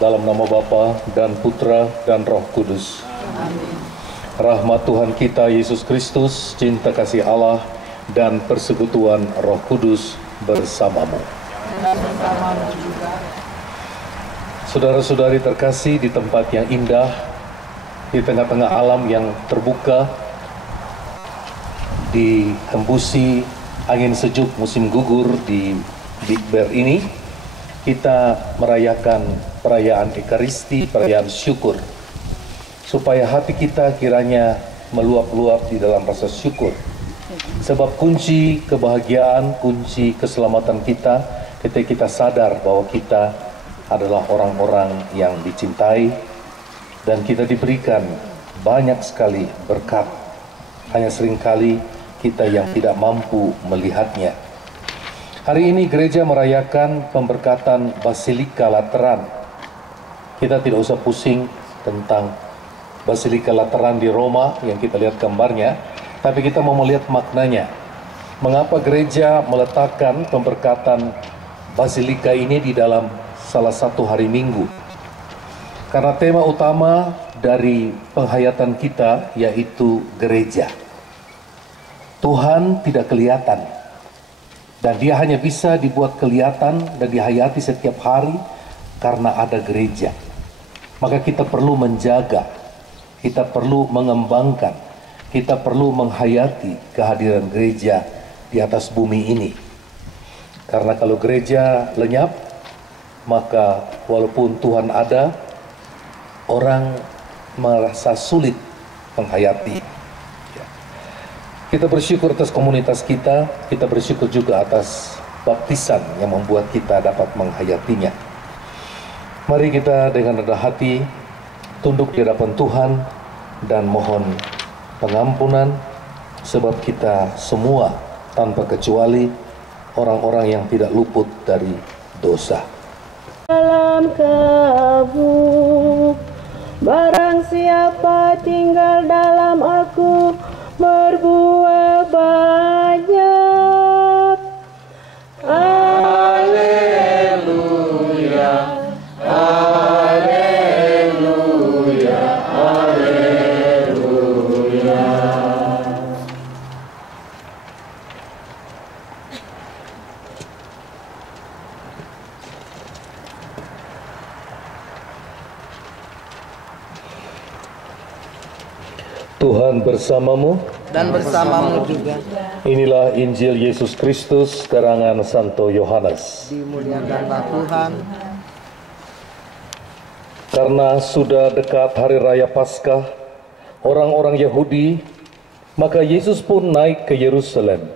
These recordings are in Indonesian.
Dalam nama Bapa dan Putra dan Roh Kudus. Amin. Rahmat Tuhan kita Yesus Kristus, cinta kasih Allah, dan persekutuan Roh Kudus bersamamu. Bersamamu juga. Saudara-saudari terkasih, di tempat yang indah, di tengah-tengah alam yang terbuka, dihembusi angin sejuk musim gugur di Big Bear ini, kita merayakan perayaan Ekaristi, perayaan syukur, supaya hati kita kiranya meluap-luap di dalam rasa syukur. Sebab kunci kebahagiaan, kunci keselamatan kita ketika kita sadar bahwa kita adalah orang-orang yang dicintai dan kita diberikan banyak sekali berkat. Hanya seringkali kita yang tidak mampu melihatnya. Hari ini gereja merayakan pemberkatan Basilika Lateran. Kita tidak usah pusing tentang Basilika Lateran di Roma yang kita lihat gambarnya, tapi kita mau melihat maknanya. Mengapa gereja meletakkan pemberkatan Basilika ini di dalam salah satu hari Minggu? Karena tema utama dari penghayatan kita yaitu gereja. Tuhan tidak kelihatan, dan dia hanya bisa dibuat kelihatan dan dihayati setiap hari karena ada gereja. Maka kita perlu menjaga, kita perlu mengembangkan, kita perlu menghayati kehadiran gereja di atas bumi ini. Karena kalau gereja lenyap, maka walaupun Tuhan ada, orang merasa sulit menghayati. Kita bersyukur atas komunitas kita bersyukur juga atas baptisan yang membuat kita dapat menghayatinya. Mari kita dengan rendah hati tunduk di hadapan Tuhan dan mohon pengampunan, sebab kita semua tanpa kecuali orang-orang yang tidak luput dari dosa. Dalam kabut, barang siapa tinggal dalam aku, berbuah banyak. Haleluya, haleluya, haleluya. Tuhan bersamamu Dan bersamamu juga. Inilah Injil Yesus Kristus karangan Santo Yohanes. Dimuliakanlah Tuhan. Karena sudah dekat hari raya Paskah, orang-orang Yahudi, maka Yesus pun naik ke Yerusalem.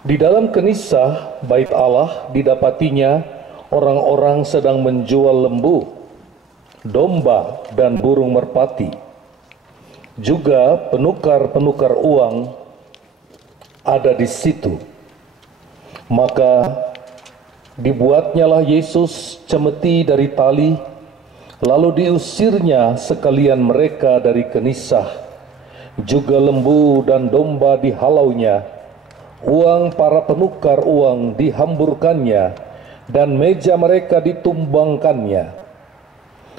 Di dalam kenisah Bait Allah didapatinya orang-orang sedang menjual lembu, domba, dan burung merpati. Juga penukar-penukar uang ada di situ. Maka dibuatnyalah Yesus cemeti dari tali, lalu diusirnya sekalian mereka dari kenisah. Juga lembu dan domba dihalaunya, uang para penukar uang dihamburkannya, dan meja mereka ditumbangkannya.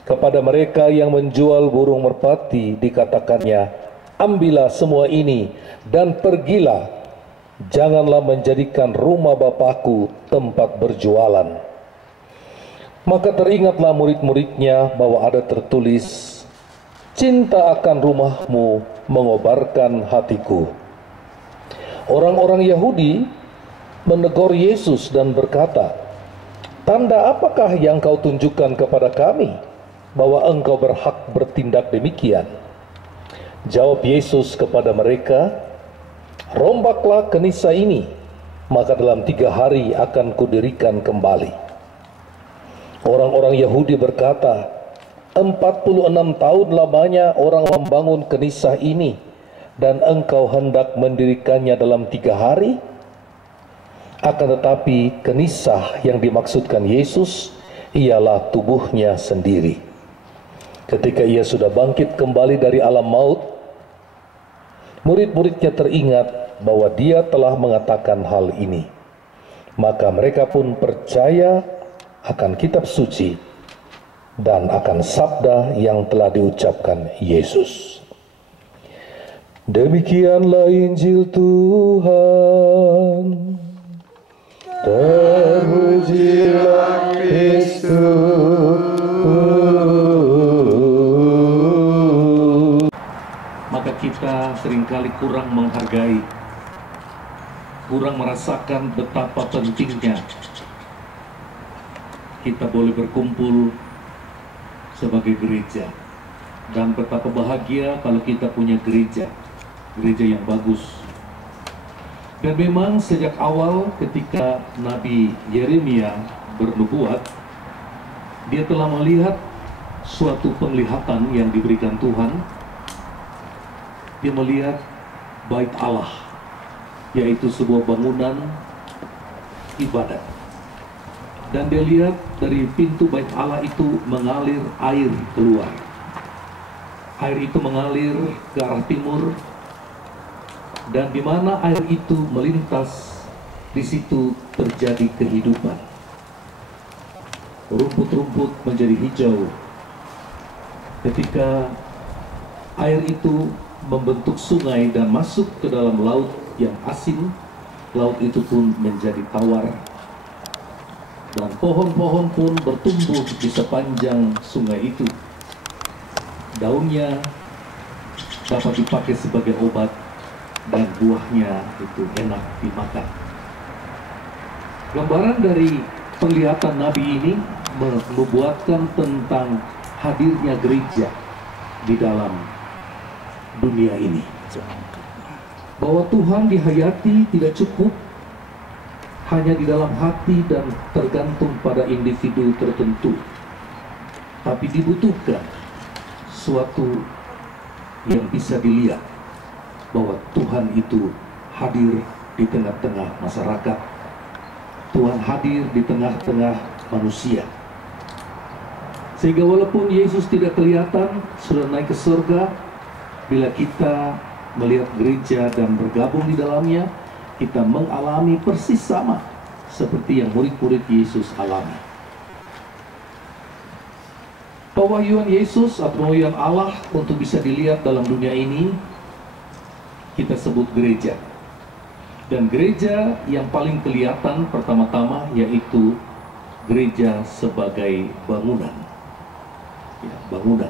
Kepada mereka yang menjual burung merpati dikatakannya, ambillah semua ini dan pergilah, janganlah menjadikan rumah Bapakku tempat berjualan. Maka teringatlah murid-muridnya bahwa ada tertulis, cinta akan rumahmu mengobarkan hatiku. Orang-orang Yahudi menegur Yesus dan berkata, tanda apakah yang kau tunjukkan kepada kami bahwa engkau berhak bertindak demikian? Jawab Yesus kepada mereka, rombaklah kenisah ini, maka dalam 3 hari akan kudirikan kembali. Orang-orang Yahudi berkata, 46 tahun lamanya orang membangun kenisah ini, dan engkau hendak mendirikannya dalam 3 hari? Akan tetapi kenisah yang dimaksudkan Yesus ialah tubuhnya sendiri. Ketika ia sudah bangkit kembali dari alam maut, murid-muridnya teringat bahwa dia telah mengatakan hal ini. Maka mereka pun percaya akan kitab suci dan akan sabda yang telah diucapkan Yesus. Demikianlah Injil Tuhan. Terpujilah Kristus. Maka kita seringkali kurang menghargai, kurang merasakan betapa pentingnya kita boleh berkumpul sebagai gereja, dan betapa bahagia kalau kita punya gereja yang bagus. Dan memang sejak awal ketika Nabi Yeremia bernubuat, dia telah melihat suatu penglihatan yang diberikan Tuhan. Dia melihat bait Allah, yaitu sebuah bangunan ibadat. Dan dia lihat dari pintu bait Allah itu mengalir air keluar. Air itu mengalir ke arah timur, dan di mana air itu melintas, di situ terjadi kehidupan. Rumput-rumput menjadi hijau. Ketika air itu membentuk sungai dan masuk ke dalam laut yang asin, laut itu pun menjadi tawar. Dan pohon-pohon pun bertumbuh di sepanjang sungai itu. Daunnya dapat dipakai sebagai obat, dan buahnya itu enak dimakan. Gambaran dari penglihatan Nabi ini menubuatkan tentang hadirnya gereja di dalam dunia ini. Bahwa Tuhan dihayati tidak cukup hanya di dalam hati dan tergantung pada individu tertentu, tapi dibutuhkan suatu yang bisa dilihat, bahwa Tuhan itu hadir di tengah-tengah masyarakat. Tuhan hadir di tengah-tengah manusia. Sehingga walaupun Yesus tidak kelihatan, sudah naik ke surga, bila kita melihat gereja dan bergabung di dalamnya, kita mengalami persis sama seperti yang murid-murid Yesus alami. Pewahyuan Yesus atau pewahyuan Allah untuk bisa dilihat dalam dunia ini, kita sebut gereja. Dan gereja yang paling kelihatan pertama-tama yaitu gereja sebagai bangunan. Ya, bangunan.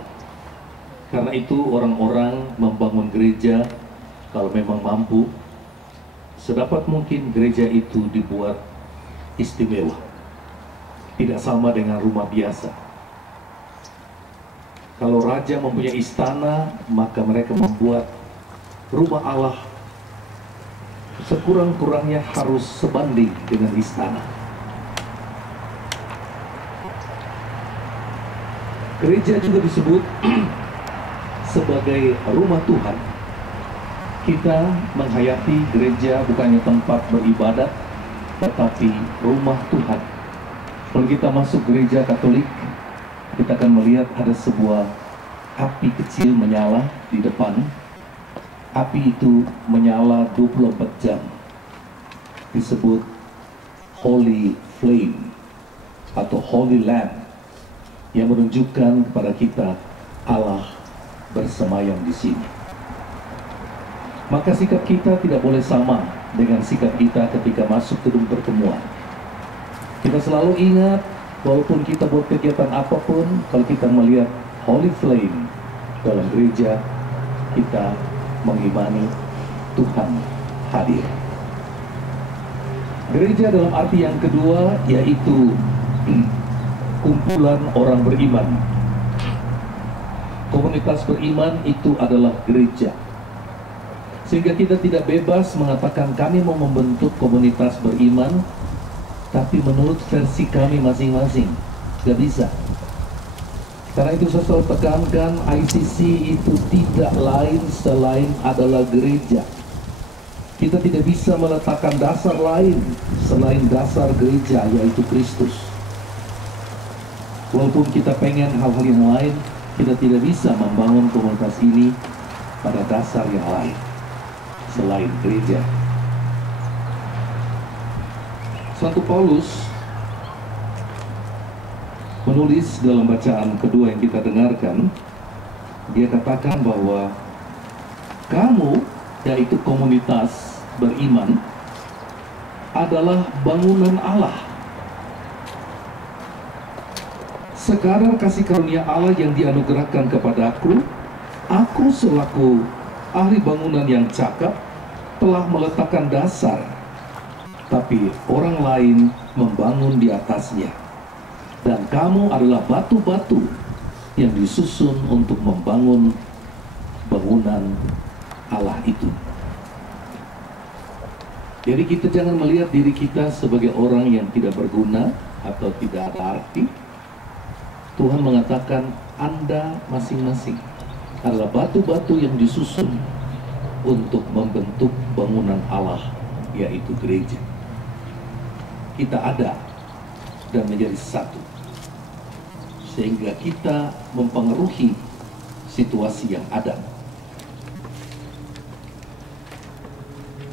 Karena itu orang-orang membangun gereja kalau memang mampu, sedapat mungkin gereja itu dibuat istimewa. Tidak sama dengan rumah biasa. Kalau raja mempunyai istana, maka mereka membuat rumah Allah sekurang-kurangnya harus sebanding dengan istana. Gereja juga disebut sebagai rumah Tuhan. Kita menghayati gereja bukannya tempat beribadat, tetapi rumah Tuhan. Kalau kita masuk gereja Katolik, kita akan melihat ada sebuah api kecil menyala di depan. Api itu menyala 24 jam. Disebut Holy Flame atau Holy Lamp, yang menunjukkan kepada kita Allah bersemayam di sini. Maka sikap kita tidak boleh sama dengan sikap kita ketika masuk gedung pertemuan. Kita selalu ingat, walaupun kita buat kegiatan apapun, kalau kita melihat Holy Flame dalam gereja, kita mengimani Tuhan hadir. Gereja dalam arti yang kedua yaitu kumpulan orang beriman. Komunitas beriman itu adalah gereja. Sehingga kita tidak bebas mengatakan kami mau membentuk komunitas beriman, tapi menurut versi kami masing-masing. Gak bisa. Karena itu saya selalu tekankan, ICC itu tidak lain selain adalah gereja. Kita tidak bisa meletakkan dasar lain selain dasar gereja, yaitu Kristus. Walaupun kita pengen hal-hal yang lain, kita tidak bisa membangun komunitas ini pada dasar yang lain selain gereja. Santo Paulus Penulis dalam bacaan kedua yang kita dengarkan, dia katakan bahwa kamu, yaitu komunitas beriman, adalah bangunan Allah. Sekarang kasih karunia Allah yang dianugerahkan kepadaku, aku selaku ahli bangunan yang cakap telah meletakkan dasar, tapi orang lain membangun di atasnya. Dan kamu adalah batu-batu yang disusun untuk membangun bangunan Allah itu. Jadi kita jangan melihat diri kita sebagai orang yang tidak berguna atau tidak ada arti. Tuhan mengatakan Anda masing-masing adalah batu-batu yang disusun untuk membentuk bangunan Allah, yaitu gereja. Kita ada dan menjadi satu, sehingga kita mempengaruhi situasi yang ada.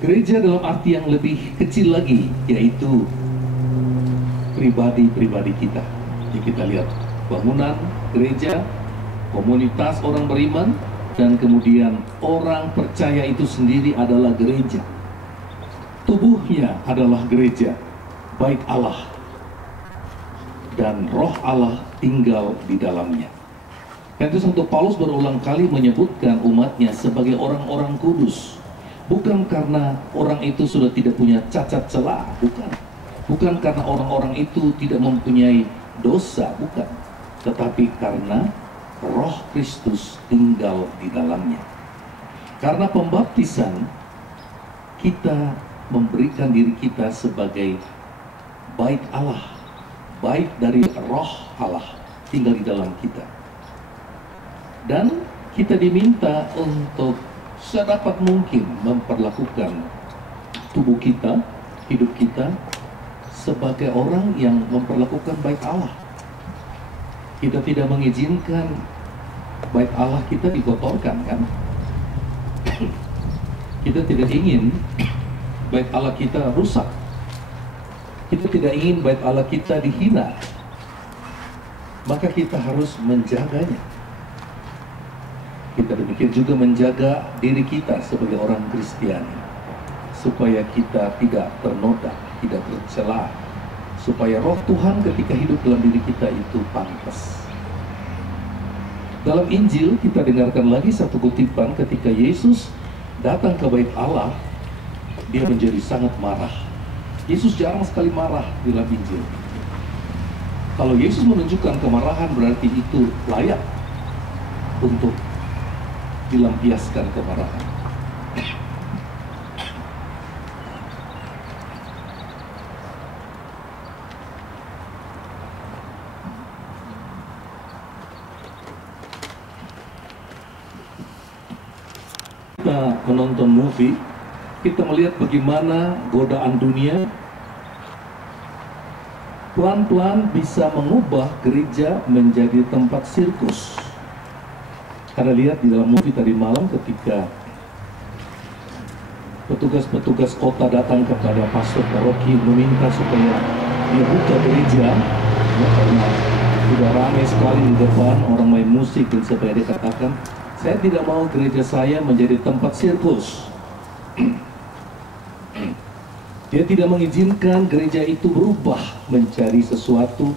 Gereja dalam arti yang lebih kecil lagi, yaitu pribadi-pribadi kita. Jadi kita lihat bangunan gereja, komunitas orang beriman, dan kemudian orang percaya itu sendiri adalah gereja. Tubuhnya adalah gereja, bait Allah, dan roh Allah tinggal di dalamnya. Dan itu Santo Paulus berulang kali menyebutkan umatnya sebagai orang-orang kudus. Bukan karena orang itu sudah tidak punya cacat celah, bukan. Bukan karena orang-orang itu tidak mempunyai dosa, bukan. Tetapi karena roh Kristus tinggal di dalamnya. Karena pembaptisan, kita memberikan diri kita sebagai bait Allah, bait dari roh Allah tinggal di dalam kita. Dan kita diminta untuk sedapat mungkin memperlakukan tubuh kita, hidup kita sebagai orang yang memperlakukan bait Allah. Kita tidak mengizinkan bait Allah kita dikotorkan, kan? Kita tidak ingin bait Allah kita rusak. Kita tidak ingin bait Allah kita dihina. Maka kita harus menjaganya. Kita demikian juga menjaga diri kita sebagai orang Kristiani, supaya kita tidak ternoda, tidak tercela, supaya roh Tuhan ketika hidup dalam diri kita itu pantas. Dalam Injil kita dengarkan lagi satu kutipan ketika Yesus datang ke bait Allah, dia menjadi sangat marah. Yesus jarang sekali marah di dalam Injil. Kalau Yesus menunjukkan kemarahan, berarti itu layak untuk dilampiaskan kemarahan. Kita menonton movie, kita melihat bagaimana godaan dunia pelan-pelan bisa mengubah gereja menjadi tempat sirkus. Anda lihat di dalam movie tadi malam ketika petugas-petugas kota datang kepada pastor paroki meminta supaya dia buka gereja, ya, karena sudah ramai sekali di depan orang main musik, dan supaya dia katakan, saya tidak mau gereja saya menjadi tempat sirkus. Dia tidak mengizinkan gereja itu berubah mencari sesuatu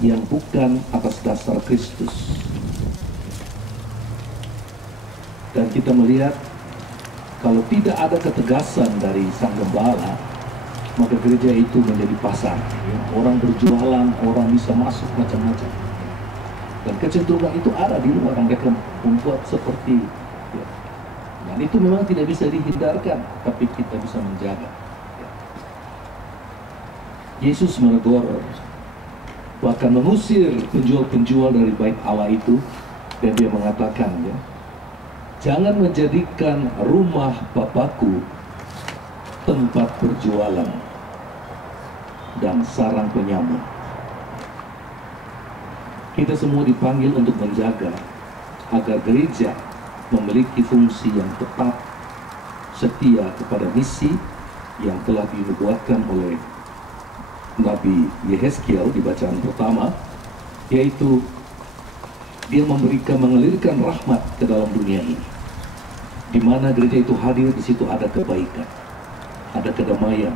yang bukan atas dasar Kristus. Dan kita melihat kalau tidak ada ketegasan dari sang gembala, maka gereja itu menjadi pasar. Orang berjualan, orang bisa masuk macam-macam. Dan kecenderungan itu ada di luar, mereka membuat seperti ya. Dan itu memang tidak bisa dihindarkan, tapi kita bisa menjaga. Yesus menegur, bahkan mengusir penjual-penjual dari bait Allah itu, dan dia mengatakan, ya, jangan menjadikan rumah Bapakku tempat berjualan dan sarang penyamun. Kita semua dipanggil untuk menjaga agar gereja memiliki fungsi yang tepat, setia kepada misi yang telah dinubuatkan oleh Nabi Yehezkiel di bacaan pertama, yaitu dia mengalirkan rahmat ke dalam dunia ini. Di mana gereja itu hadir, di situ ada kebaikan, ada kedamaian,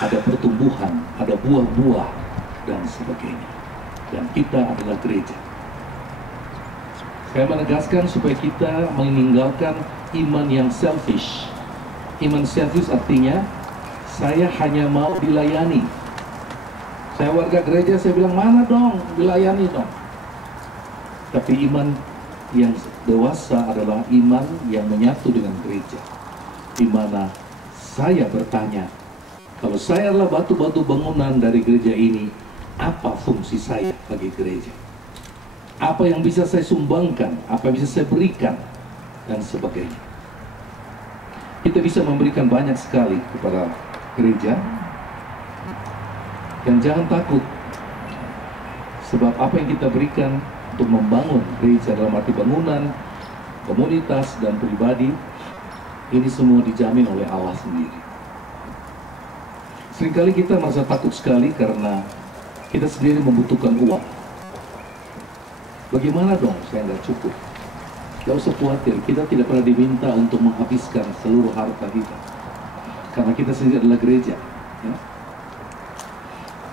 ada pertumbuhan, ada buah-buah, dan sebagainya. Dan kita adalah gereja. Saya menegaskan supaya kita meninggalkan iman yang selfish. Iman selfish artinya, saya hanya mau dilayani. Saya warga gereja, saya bilang, mana dong, dilayani dong. Tapi iman yang dewasa adalah iman yang menyatu dengan gereja, di mana saya bertanya, kalau saya adalah batu-batu bangunan dari gereja ini, apa fungsi saya bagi gereja? Apa yang bisa saya sumbangkan? Apa yang bisa saya berikan? Dan sebagainya. Kita bisa memberikan banyak sekali kepada gereja. Dan jangan takut, sebab apa yang kita berikan untuk membangun gereja dalam arti bangunan, komunitas, dan pribadi, ini semua dijamin oleh Allah sendiri. Seringkali kita merasa takut sekali karena kita sendiri membutuhkan uang. Bagaimana dong, saya nggak cukup? Gak usah khawatir, kita tidak pernah diminta untuk menghabiskan seluruh harta kita, karena kita sendiri adalah gereja. Ya?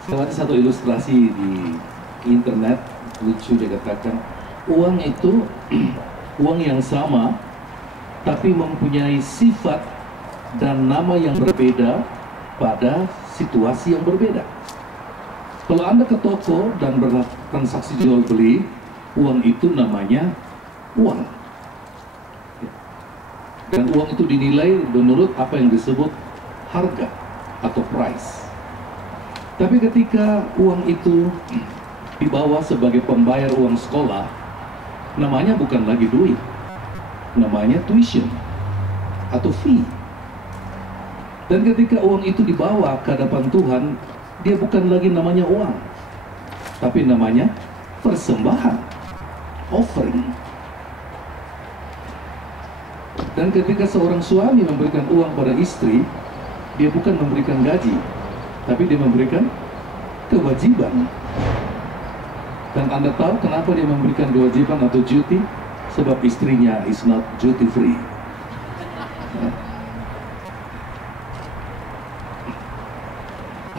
Saya lihat satu ilustrasi di internet, lucu, dia katakan, uang itu uang yang sama, tapi mempunyai sifat dan nama yang berbeda pada situasi yang berbeda. Kalau Anda ke toko dan bertransaksi jual beli, uang itu namanya uang. Dan uang itu dinilai menurut apa yang disebut harga atau price. Tapi ketika uang itu dibawa sebagai pembayar uang sekolah, namanya bukan lagi duit, namanya tuition atau fee. Dan ketika uang itu dibawa ke hadapan Tuhan, dia bukan lagi namanya uang, tapi namanya persembahan, offering. Dan ketika seorang suami memberikan uang pada istri, dia bukan memberikan gaji, tapi dia memberikan kewajiban. Dan Anda tahu kenapa dia memberikan kewajiban atau duty? Sebab istrinya is not duty free.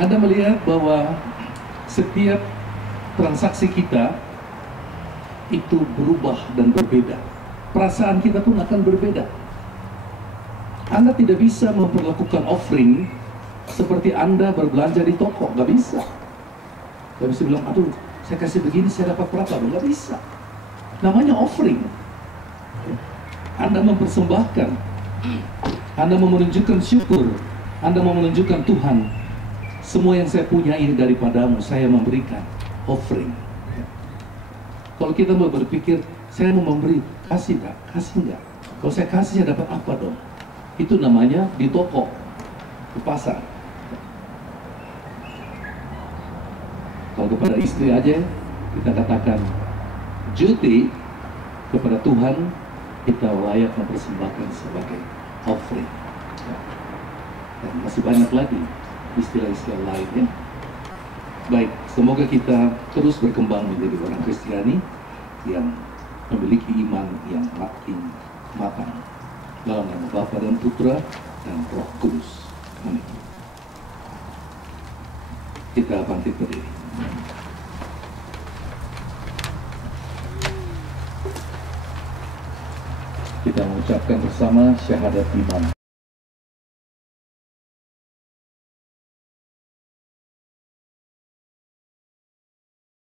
Anda melihat bahwa setiap transaksi kita itu berubah dan berbeda. Perasaan kita pun akan berbeda. Anda tidak bisa memperlakukan offering seperti Anda berbelanja di toko, nggak bisa. Nggak bisa bilang, aduh, saya kasih begini, saya dapat berapa? Nggak bisa. Namanya offering. Anda mempersembahkan, Anda mau menunjukkan syukur, Anda mau menunjukkan Tuhan, semua yang saya punya ini daripadamu, saya memberikan offering. Kalau kita mau berpikir, saya mau memberi, kasih nggak? Kasih nggak? Kalau saya kasih, saya dapat apa dong? Itu namanya di toko, di pasar. Kalau kepada istri aja, kita katakan duty kepada Tuhan, kita layak mempersembahkan sebagai offering. Dan masih banyak lagi istilah-istilah lainnya. Baik, semoga kita terus berkembang menjadi orang Kristiani yang memiliki iman yang makin matang. Dalam nama Bapa dan Putra dan Roh Kudus. Amin. Kita bangkit berdiri. Kita mengucapkan bersama syahadat iman.